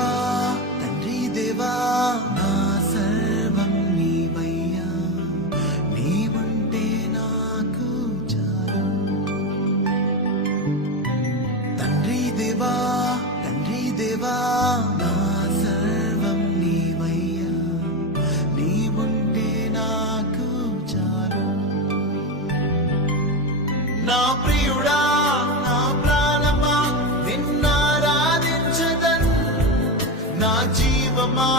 దేవా తండ్రి దేవా నా సర్వం నీవయ్యా, నీవుంటే నాకు చాలు. తండ్రి దేవా నా సర్వం నీవయ్యా, నీవుంటే నాకు చాలు. నా ప్రియుడా నా ప్రాణమా నిన్నారాధించదన్, నా జీవమా